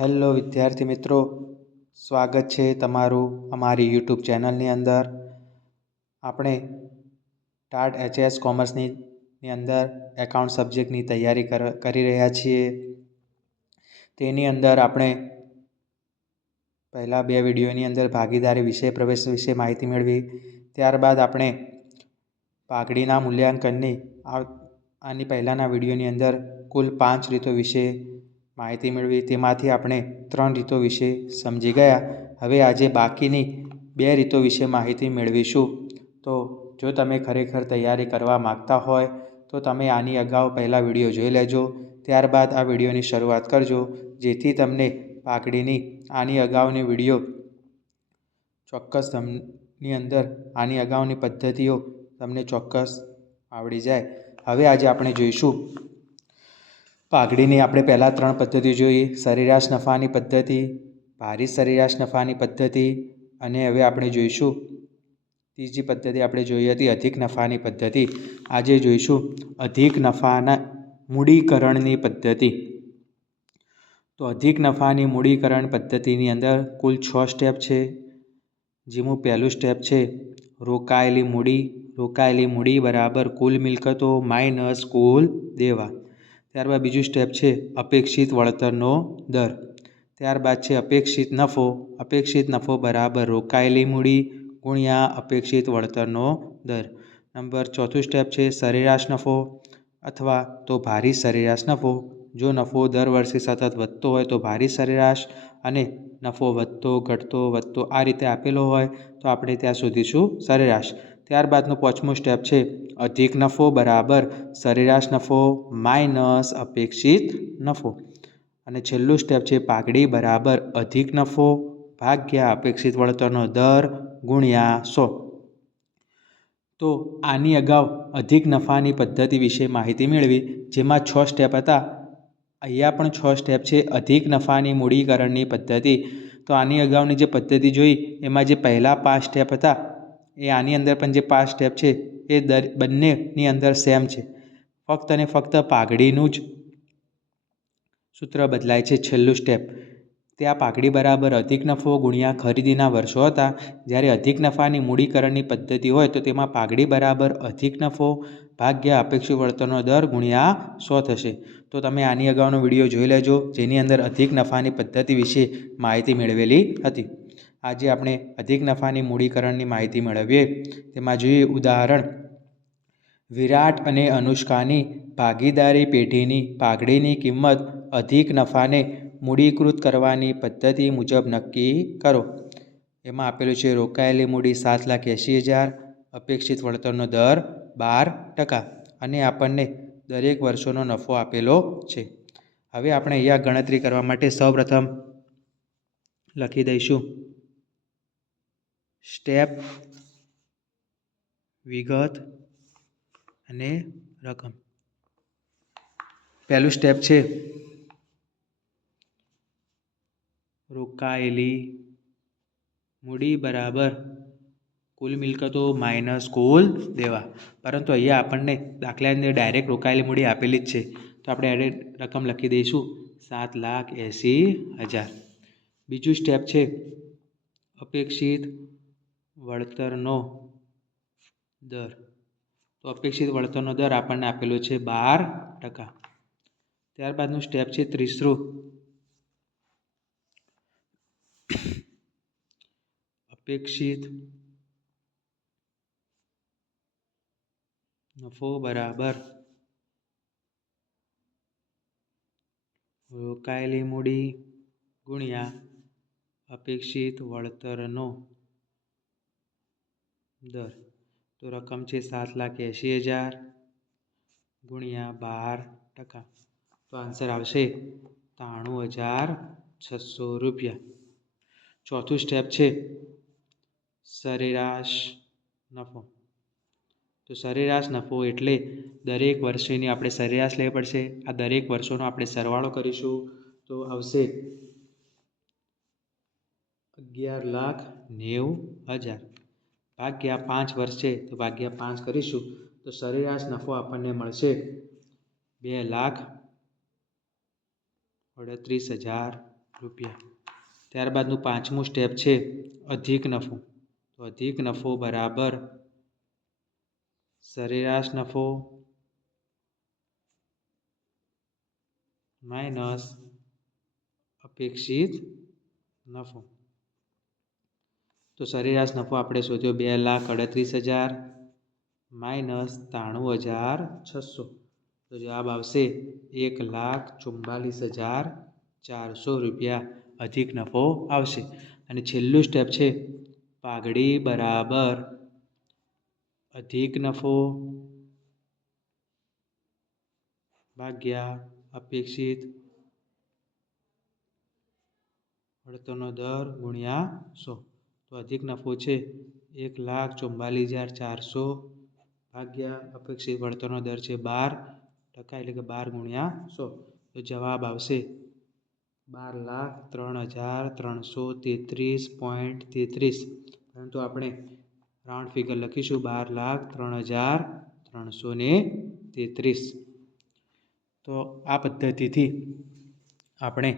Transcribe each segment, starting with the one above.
Hello વિદ્યાર્થી મિત્રો, સ્વાગત છે તમારું અમારી યુટ્યુબ ચેનલની અંદર. આપણે ટાટ એચએસ કોમર્સની, ની અંદર એકાઉન્ટ સબ્જેક્ટની તૈયારી કર રહ્યા છીએ. તેની અંદર આપણે પહેલાં બે વિડીયોની અંદર ભાગીદારી વિષય, પ્રવેશ વિશે માહિતી મેળવી. ત્યારબાદ આપણે પાઘડીના મૂલ્યાંકનની આની પહેલાંના વિડીયોની અંદર કુલ પાંચ રીતો વિશે માહિતી મેળવી તેમાંથી આપણે ત્રણ રીતો વિશે સમજી ગયા. હવે આજે બાકીની બે રીતો વિશે માહિતી મેળવીશું. તો જો તમે ખરેખર તૈયારી કરવા માગતા હોય, તો તમે આની અગાઉ પહેલાં વીડિયો જોઈ લેજો. ત્યારબાદ આ વિડીયોની શરૂઆત કરજો, જેથી તમને પાકડીની આની અગાઉની વીડિયો ચોક્કસ તમની અંદર આની અગાઉની પદ્ધતિઓ તમને ચોક્કસ આવડી જાય. હવે આજે આપણે જોઈશું પાઘડીની આપણે પહેલાં ત્રણ પદ્ધતિ જોઈ સરેરાશ નફાની પદ્ધતિ, ભારી સરેરાશ નફાની પદ્ધતિ અને હવે આપણે જોઈશું. ત્રીજી પદ્ધતિ આપણે જોઈ હતી અધિક નફાની પદ્ધતિ. આજે જોઈશું અધિક નફાના મૂડીકરણની પદ્ધતિ. તો અધિક નફાની મૂડીકરણ પદ્ધતિની અંદર કુલ છ સ્ટેપ છે. જેમાં પહેલું સ્ટેપ છે રોકાયેલી મૂડી. રોકાયેલી મૂડી બરાબર કુલ મિલકતો માઇનસ કુલ દેવા. ત્યારબાદ બીજું સ્ટેપ છે અપેક્ષિત વળતરનો દર. ત્યારબાદ છે અપેક્ષિત નફો. અપેક્ષિત નફો બરાબર રોકાયેલી મૂડી ગુણ્યા અપેક્ષિત વળતરનો દર. નંબર ચોથું સ્ટેપ છે સરેરાશ નફો અથવા તો ભારી સરેરાશ નફો. જો નફો દર વર્ષે સતત વધતો હોય તો ભારી સરેરાશ અને નફો વધતો, ઘટતો, વધતો આ રીતે આપેલો હોય તો આપણે ત્યાં શોધીશું સરેરાશ. ત્યારબાદનું પાંચમું સ્ટેપ છે, અધિક નફો બરાબર સરેરાશ નફો માઇનસ અપેક્ષિત નફો. અને છેલ્લું સ્ટેપ છે, પાઘડી બરાબર અધિક નફો ભાગ્યા અપેક્ષિત વળતરનો દર ગુણ્યા સો. તો આની અગાઉ અધિક નફાની પદ્ધતિ વિશે માહિતી મેળવી, જેમાં છ સ્ટેપ હતા. અહીંયા પણ છ સ્ટેપ છે, અધિક નફાની મૂડીકરણની પદ્ધતિ. તો આની અગાઉની જે પદ્ધતિ જોઈ, એમાં જે પહેલાં પાંચ સ્ટેપ હતા એ આની અંદર પણ જે પાંચ સ્ટેપ છે, એ દર બંનેની અંદર સેમ છે. ફક્ત અને ફક્ત પાઘડીનું જ સૂત્ર બદલાય છે છેલ્લું સ્ટેપ તે આ પાઘડી બરાબર અધિક નફો ગુણ્યા ખરીદીના વર્ષો હતા. જ્યારે અધિક નફાની મૂડીકરણની પદ્ધતિ હોય તો તેમાં પાઘડી બરાબર અધિક નફો ભાગ્યા અપેક્ષિત વળતરનો દર ગુણ્યા સો થશે. તો તમે આની અગાઉનો વીડિયો જોઈ લેજો, જેની અંદર અધિક નફાની પદ્ધતિ વિશે માહિતી મેળવેલી હતી. આજે આપણે અધિક નફાની મૂડીકરણની માહિતી મેળવીએ. તેમાં જોઈએ ઉદાહરણ. વિરાટ અને અનુષ્કાની ભાગીદારી પેઢીની પાઘડીની કિંમત અધિક નફાને મૂડીકૃત કરવાની પદ્ધતિ મુજબ નક્કી કરો. એમાં આપેલું છે, રોકાયેલી મૂડી સાત લાખ એંશી હજાર, અપેક્ષિત વળતરનો દર બાર ટકા અને આપણને દરેક વર્ષોનો નફો આપેલો છે. હવે આપણે અહીંયા ગણતરી કરવા માટે સૌપ્રથમ લખી દઈશું. સ્ટેપ, વિગત અને રકમ. પહેલું સ્ટેપ છે, રોકાયેલી મૂડી બરાબર કુલ મિલકતો માઇનસ કુલ દેવા. પરંતુ અહીંયા આપણને દાખલા અંદર ડાયરેક્ટ રોકાયેલી મૂડી આપેલી જ છે. તો આપણે એડે રકમ લખી દઈશું, સાત લાખ એંસી હજાર. બીજું સ્ટેપ છે, અપેક્ષિત વળતરનો દર. તો અપેક્ષિત વળતરનો દર આપણને આપેલો છે બાર ટકા. ત્યારબાદનું સ્ટેપ છે ત્રીસરું. અપેક્ષિત નફો બરાબર રોકાયેલી મૂડી ગુણ્યા અપેક્ષિત વળતરનો દર તો રકમ છે સાત લાખ એંશી હજાર ગુણ્યા બાર ટકા તો આન્સર આવશે ત્રાણું હજાર છસો રૂપિયા ચોથું સ્ટેપ છે સરેરાશ નફો તો સરેરાશ નફો એટલે દરેક વર્ષેની આપણે સરેરાશ લેવી પડશે આ દરેક વર્ષોનો આપણે સરવાળો કરીશું તો આવશે અગિયાર લાખ નેવું હજાર ભાગ્યા પાંચ વર્ષ છે તો ભાગ્યા પાંચ કરીશું, તો સરેરાશ નફો આપણને મળશે બે લાખ અડત્રીસ હજાર રૂપિયા. ત્યારબાદનું પાંચમું સ્ટેપ છે અધિક નફો. તો અધિક નફો બરાબર સરેરાશ નફો માઇનસ અપેક્ષિત નફો. તો સરેરાશ નફો આપણે શોધ્યો બે લાખ અડત્રીસ હજાર માઇનસ ત્રાણું હજાર છસો. તો જવાબ આવશે એક લાખ ચુમ્માલીસ હજાર ચારસો રૂપિયા અધિક નફો આવશે. અને છેલ્લું સ્ટેપ છે પાઘડી બરાબર અધિક નફો ભાગ્યા અપેક્ષિત વળતરનો દર ગુણ્યા સો. તો અધિક નફો છે એક લાખ ચુમ્માલીસ હજાર ચારસો ભાગ્યા અપેક્ષિત વળતરનો દર છે બાર ટકા એટલે કે બાર ગુણ્યા સો. તો જવાબ આવશે, બાર લાખ ત્રણ હજાર ત્રણસો તેત્રીસ પોઈન્ટ તેત્રીસ. પરંતુ આપણે રાઉન્ડ ફિગર લખીશું, બાર લાખ ત્રણ હજાર ત્રણસો ને તેત્રીસ. તો આ પદ્ધતિથી આપણે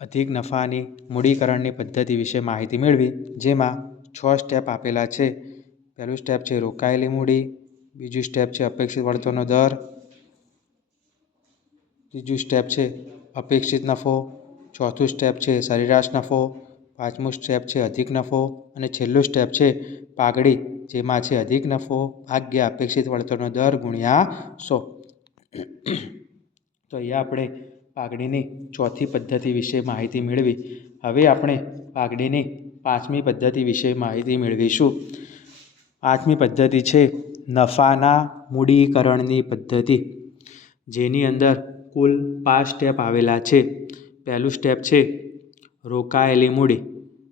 અધિક નફાની મૂડીકરણની પદ્ધતિ વિશે માહિતી મેળવી, જેમાં છ સ્ટેપ આપેલા છે. પહેલું સ્ટેપ છે રોકાયેલી મૂડી, બીજું સ્ટેપ છે અપેક્ષિત વળતરનો દર, ત્રીજું સ્ટેપ છે અપેક્ષિત નફો, ચોથું સ્ટેપ છે સરેરાશ નફો, પાંચમું સ્ટેપ છે અધિક નફો અને છેલ્લું સ્ટેપ છે પાઘડી, જેમાં છે અધિક નફો ભાગ્યા અપેક્ષિત વળતરનો દર ગુણ્યા સો. તો અહીંયા આપણે પાઘડીની ચોથી પદ્ધતિ વિશે માહિતી મેળવી. હવે આપણે પાઘડીની પાંચમી પદ્ધતિ વિશે માહિતી મેળવીશું. પાંચમી પદ્ધતિ છે નફાના મૂડીકરણની પદ્ધતિ. જેની અંદર કુલ પાંચ સ્ટેપ આવેલા છે. પહેલું સ્ટેપ છે રોકાયેલી મૂડી.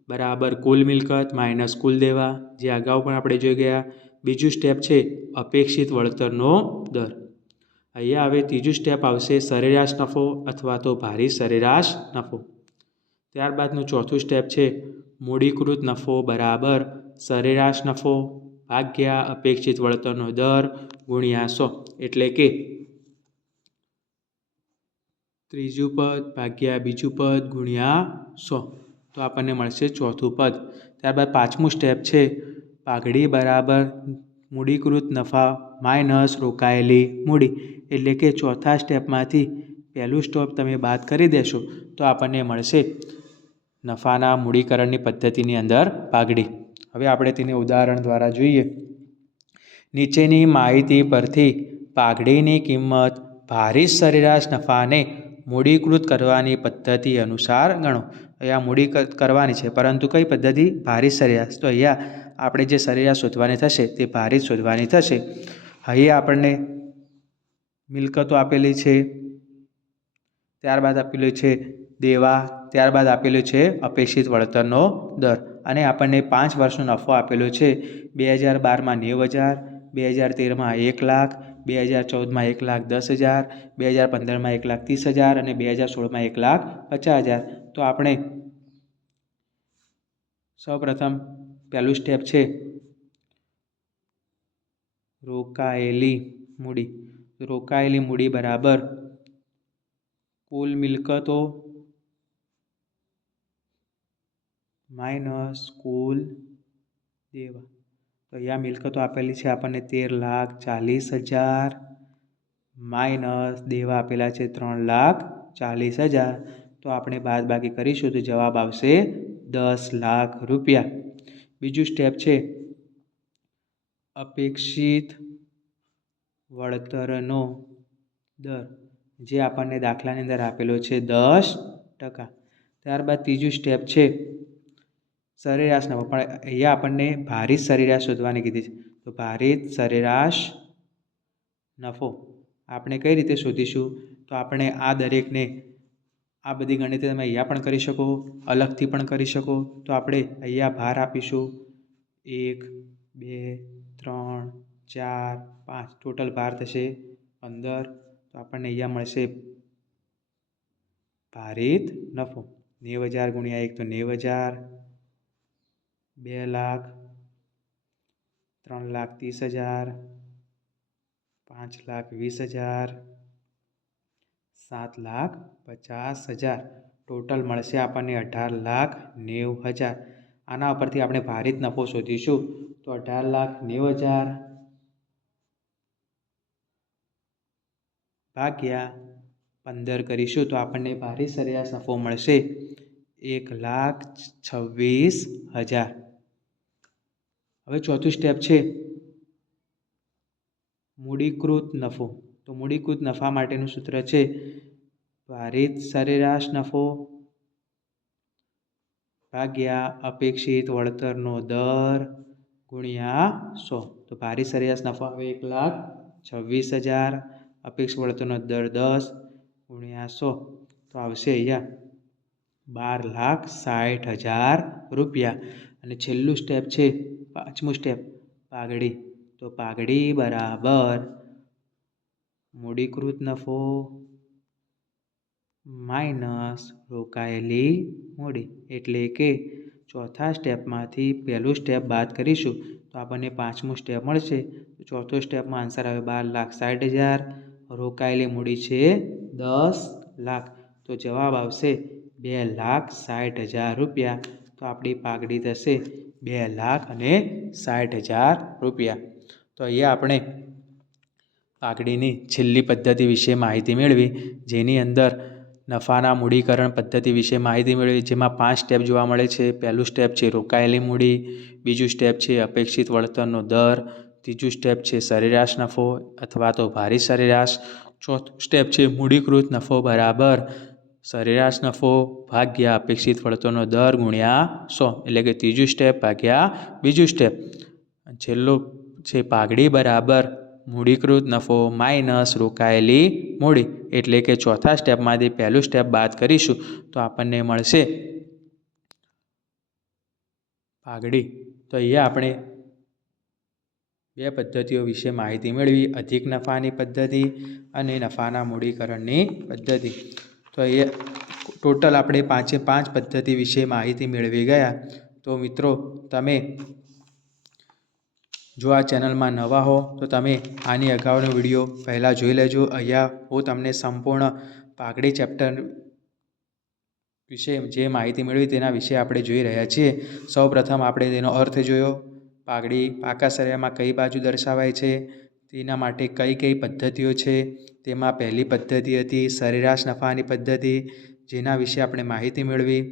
બરાબર કુલ મિલકત માઇનસ કુલ દેવા. જે અગાઉ પણ આપણે જોઈ ગયા. બીજું સ્ટેપ છે અપેક્ષિત વળતરનો દર. અહીંયા હવે ત્રીજું સ્ટેપ આવશે સરેરાશ નફો અથવા તો ભારી સરેરાશ નફો. ત્યારબાદનું ચોથું સ્ટેપ છે મૂડીકૃત નફો બરાબર સરેરાશ નફો ભાગ્યા અપેક્ષિત વળતરનો દર ગુણ્યા સો. એટલે કે ત્રીજું પદ ભાગ્યા બીજું પદ ગુણ્યા સો. તો આપણને મળશે ચોથું પદ. ત્યારબાદ પાંચમું સ્ટેપ છે પાઘડી બરાબર મૂડીકૃત નફા માઇનસ રોકાયેલી મૂડી. એટલે કે ચોથા સ્ટેપમાંથી પહેલું સ્ટેપ તમે બાદ કરી દેશો, તો આપણને મળશે નફાના મૂડીકરણની પદ્ધતિની અંદર પાઘડી. હવે આપણે તેને ઉદાહરણ દ્વારા જોઈએ. નીચેની માહિતી પરથી પાઘડીની કિંમત ભારી સરેરાશ નફાને મૂડીકૃત કરવાની પદ્ધતિ અનુસાર ગણો. અહીંયા મૂડી કરવાની છે, પરંતુ કઈ પદ્ધતિ? ભારી સરેરાશ. તો અહીંયા આપણે જે સરેરાશ શોધવાની થશે તે ભારિત શોધવાની થશે. અહીંયા આપણને મિલકતો આપેલી છે, ત્યારબાદ આપેલું છે દેવા, ત્યારબાદ આપેલું છે અપેક્ષિત વળતરનો દર. અને આપણને પાંચ વર્ષનો નફો આપેલો છે, બે હજાર બારમાં નેવું હજાર, બે હજાર તેરમાં એક લાખ, બે હજાર ચૌદમાં એક લાખ દસ હજાર, બે હજાર પંદરમાં એક લાખ ત્રીસ હજાર અને બે હજાર સોળમાં એક લાખ પચાસ હજાર. તો આપણે સૌપ્રથમ પહેલું સ્ટેપ છે રોકાયેલી મૂડી. રોકાયેલી મૂડી બરાબર કુલ મિલકતો માઇનસ કુલ દેવા. તો અહીંયા મિલકતો આપેલી છે, આપણને તેર લાખ ચાલીસ હજાર માઇનસ દેવા આપેલા છે, ત્રણ લાખ ચાલીસ હજાર. તો આપણે બાદ બાકી કરીશું તો જવાબ આવશે દસ લાખ રૂપિયા. બીજું સ્ટેપ છે અપેક્ષિત વળતરનો દર, જે આપણને દાખલાની અંદર આપેલો છે દસ ટકા. ત્યારબાદ ત્રીજું સ્ટેપ છે સરેરાશ નફો પણ અહીંયા આપણને ભારિત સરેરાશ શોધવાની કીધી છે. તો ભારિત સરેરાશ નફો આપણે કઈ રીતે શોધીશું? તો આપણે આ દરેકને આ બધી ગણતરી તમે અહીંયા પણ કરી શકો, અલગથી પણ કરી શકો. તો આપણે અહીંયા ભાર આપીશું. એક, બે, ત્રણ, ચાર, પાંચ. ટોટલ ભાર થશે પંદર. તો આપણને અહીંયા મળશે ભારિત નફો. નેવ હજાર ગુણ્યા એક તો નેવ હજાર. બે લાખ. ત્રણ લાખ ત્રીસ હજાર. પાંચ લાખ વીસ હજાર. સાત લાખ પચાસ હજાર. ટોટલ મળશે આપણને અઢાર લાખ નેવું હજાર. આના ઉપરથી આપણે ભારિત નફો શોધીશું. તો અઢાર લાખ નેવું હજાર ભાગ્યા પંદર કરીશું તો આપણને ભારે સરેરાશ નફો મળશે એક લાખ છવ્વીસ હજાર. હવે ચોથું સ્ટેપ છે મૂડીકૃત નફો. તો મૂડીકૃત નફા માટેનું સૂત્ર છે. ભારિત સરેરાશ નફો ભાગ્યા અપેક્ષિત વળતરનો દર ગુણ્યા સો. તો ભારિત સરેરાશ નફો આવે એક લાખ છવ્વીસ હજાર. અપેક્ષિત વળતરનો દર દસ ગુણ્યા સો. તો આવશે અહીંયા બાર લાખ સાઠ હજાર રૂપિયા. અને છેલ્લું સ્ટેપ છે પાંચમું સ્ટેપ પાઘડી. તો પાઘડી બરાબર મૂડીકૃત નફો માઇનસ રોકાયેલી મૂડી. એટલે કે ચોથા સ્ટેપમાંથી પહેલું સ્ટેપ બાદ કરીશું તો આપણને પાંચમું સ્ટેપ મળશે. ચોથો સ્ટેપમાં આન્સર આવે બાર લાખ સાઠ હજાર. રોકાયેલી મૂડી છે દસ લાખ. તો જવાબ આવશે બે લાખ સાઠ હજાર રૂપિયા. તો આપણી પાઘડી થશે બે લાખ અને સાઠ હજાર રૂપિયા. તો અહીંયા આપણે પાઘડીની છેલ્લી પદ્ધતિ વિશે માહિતી મેળવી, જેની અંદર નફાના મૂડીકરણ પદ્ધતિ વિશે માહિતી મેળવી, જેમાં પાંચ સ્ટેપ જોવા મળે છે. પહેલું સ્ટેપ છે રોકાયેલી મૂડી, બીજું સ્ટેપ છે અપેક્ષિત વળતરનો દર, ત્રીજું સ્ટેપ છે સરેરાશ નફો અથવા તો ભારી સરેરાશ, ચોથું સ્ટેપ છે મૂડીકૃત નફો બરાબર, સરેરાશ નફો ભાગ્યા અપેક્ષિત વળતરનો દર ગુણ્યા સો, એટલે કે ત્રીજું સ્ટેપ ભાગ્યા બીજું સ્ટેપ છેલ્લું છે પાઘડી બરાબર મૂડીકૃત નફો માઇનસ રોકાયેલી મૂડી. એટલે કે ચોથા સ્ટેપમાંથી પહેલું સ્ટેપ બાદ કરીશું તો આપણને મળશે પાઘડી. તો અહીંયા આપણે બે પદ્ધતિઓ વિશે માહિતી મેળવી. અધિક નફાની પદ્ધતિ અને નફાના મૂડીકરણની પદ્ધતિ. તો એ ટોટલ આપણે પાંચે પાંચ પદ્ધતિ વિશે માહિતી મેળવી ગયા. તો મિત્રો, તમે જો આ ચેનલમાં નવા હો, તો તમે આની અગાઉનો વીડિયો પહેલાં જોઈ લેજો. અહીંયા હું તમને સંપૂર્ણ પાઘડી ચેપ્ટર વિશે જે માહિતી મેળવી તેના વિશે આપણે જોઈ રહ્યા છીએ. સૌપ્રથમ આપણે તેનો અર્થ જોયો. પાઘડી પાકા સરિયામાં કઈ બાજુ દર્શાવાય છે? તેના માટે કઈ કઈ પદ્ધતિઓ છે? તેમાં પહેલી પદ્ધતિ હતી સરેરાશ નફાની પદ્ધતિ, જેના વિશે આપણે માહિતી મેળવી.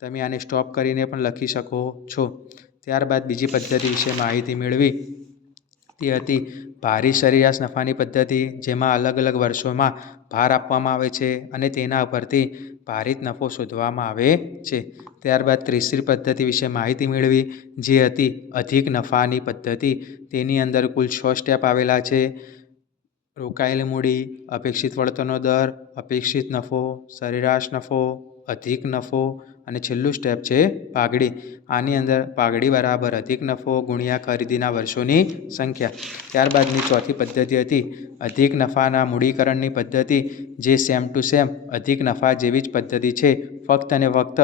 તમે આને સ્ટોપ કરીને પણ લખી શકો છો. ત્યારબાદ બીજી પદ્ધતિ વિશે માહિતી મેળવી. તે હતી ભારી સરેરાશ નફાની પદ્ધતિ, જેમાં અલગ અલગ વર્ષોમાં ભાર આપવામાં આવે છે અને તેના ઉપરથી ભારિત નફો શોધવામાં આવે છે. ત્યારબાદ ત્રીસરી પદ્ધતિ વિશે માહિતી મેળવી, જે હતી અધિક નફાની પદ્ધતિ. તેની અંદર કુલ છ સ્ટેપ આવેલા છે. રોકાયેલી મૂડી, અપેક્ષિત વળતરનો દર, અપેક્ષિત નફો, સરેરાશ નફો અધિક નફો અને છેલ્લું સ્ટેપ છે પાઘડી. આની અંદર પાઘડી બરાબર અધિક નફો ગુણ્યા ખરીદીના વર્ષોની સંખ્યા. ત્યારબાદની ચોથી પદ્ધતિ હતી અધિક નફાના મૂડીકરણની પદ્ધતિ, જે સેમ ટુ સેમ અધિક નફા જેવી જ પદ્ધતિ છે. ફક્ત અને ફક્ત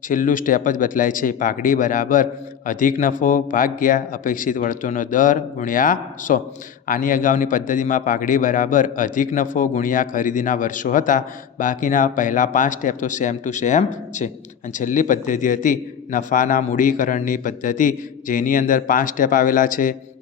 છેલ્લું સ્ટેપ જ બદલાય છે. પાઘડી બરાબર અધિક નફો ભાગ્યા અપેક્ષિત વળતોનો દર ગુણ્યા સો. આની અગાઉની પદ્ધતિમાં પાઘડી બરાબર અધિક નફો ગુણ્યા ખરીદીના વર્ષો હતા. બાકીના પહેલાં પાંચ સ્ટેપ તો સેમ ટુ સેમ છે. અને છેલ્લી પદ્ધતિ હતી નફાના મૂડીકરણની પદ્ધતિ, જેની અંદર પાંચ સ્ટેપ આવેલા છે.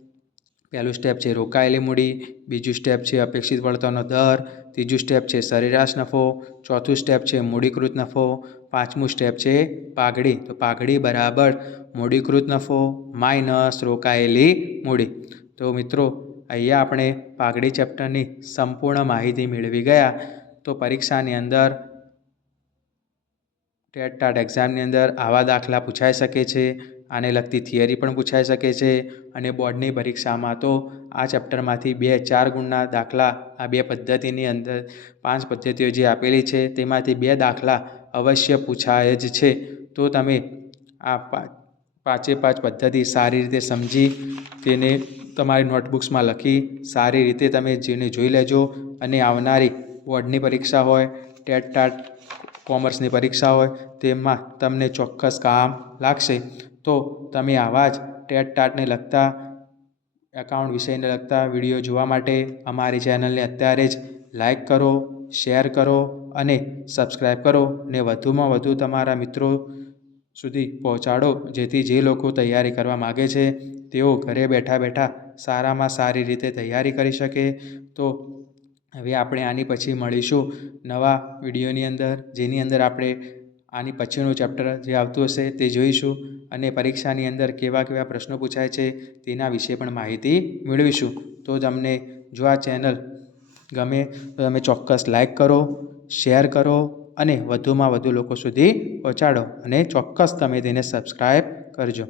પહેલું સ્ટેપ છે રોકાયેલી મૂડી, બીજું સ્ટેપ છે અપેક્ષિત વળતરનો દર, ત્રીજું સ્ટેપ છે સરેરાશ નફો, ચોથું સ્ટેપ છે મૂડીકૃત નફો, પાંચમું સ્ટેપ છે પાઘડી. તો પાઘડી બરાબર મૂડીકૃત નફો માઇનસ રોકાયેલી મૂડી. તો મિત્રો, અહીંયા આપણે પાઘડી ચેપ્ટરની સંપૂર્ણ માહિતી મેળવી ગયા. તો પરીક્ષાની અંદર ટેટ ટાટ એક્ઝામની અંદર આવા દાખલા પૂછાઈ શકે છે. આને લગતી થિયરી પણ પૂછાઈ શકે છે અને બોર્ડની પરીક્ષામાં તો આ ચેપ્ટરમાંથી બે ચાર ગુણના દાખલા આ બે પદ્ધતિની અંદર પાંચ પદ્ધતિઓ જે આપેલી છે તેમાંથી બે દાખલા અવશ્ય પૂછાય જ છે. તો તમે આ પાંચે પાંચ પદ્ધતિ સારી રીતે સમજી તેને તમારી નોટબુક્સમાં લખી સારી રીતે તમે જેને જોઈ લેજો અને આવનારી બોર્ડની પરીક્ષા હોય ટેટ ટાટ કોમર્સની પરીક્ષા હોય, તેમાં તમને ચોક્કસ કામ લાગશે. તો તમે આવા જ ટેટ ટાટને લગતા એકાઉન્ટ વિષયને લગતા વીડિયો જોવા માટે અમારી ચેનલને અત્યારે જ લાઈક કરો શેર કરો અને સબસ્ક્રાઈબ કરો ને વધુમાં વધુ તમારા મિત્રો સુધી પહોંચાડો. જેથી જે લોકો તૈયારી કરવા માગે છે, તેઓ ઘરે બેઠા બેઠા સારામાં સારી રીતે તૈયારી કરી શકે. તો હવે આપણે આની પછી મળીશું નવા વિડીયોની અંદર, જેની અંદર આપણે આની પછીનું ચેપ્ટર જે આવતું હશે તે જોઈશું અને પરીક્ષાની અંદર કેવા કેવા પ્રશ્નો પૂછાય છે તેના વિશે પણ માહિતી મેળવીશું. તો તમને જો આ ચેનલ ગમે તો તમે ચોક્કસ લાઈક કરો શેર કરો અને વધુમાં વધુ લોકો સુધી પહોંચાડો અને ચોક્કસ તમે તેને સબસ્ક્રાઈબ કરજો.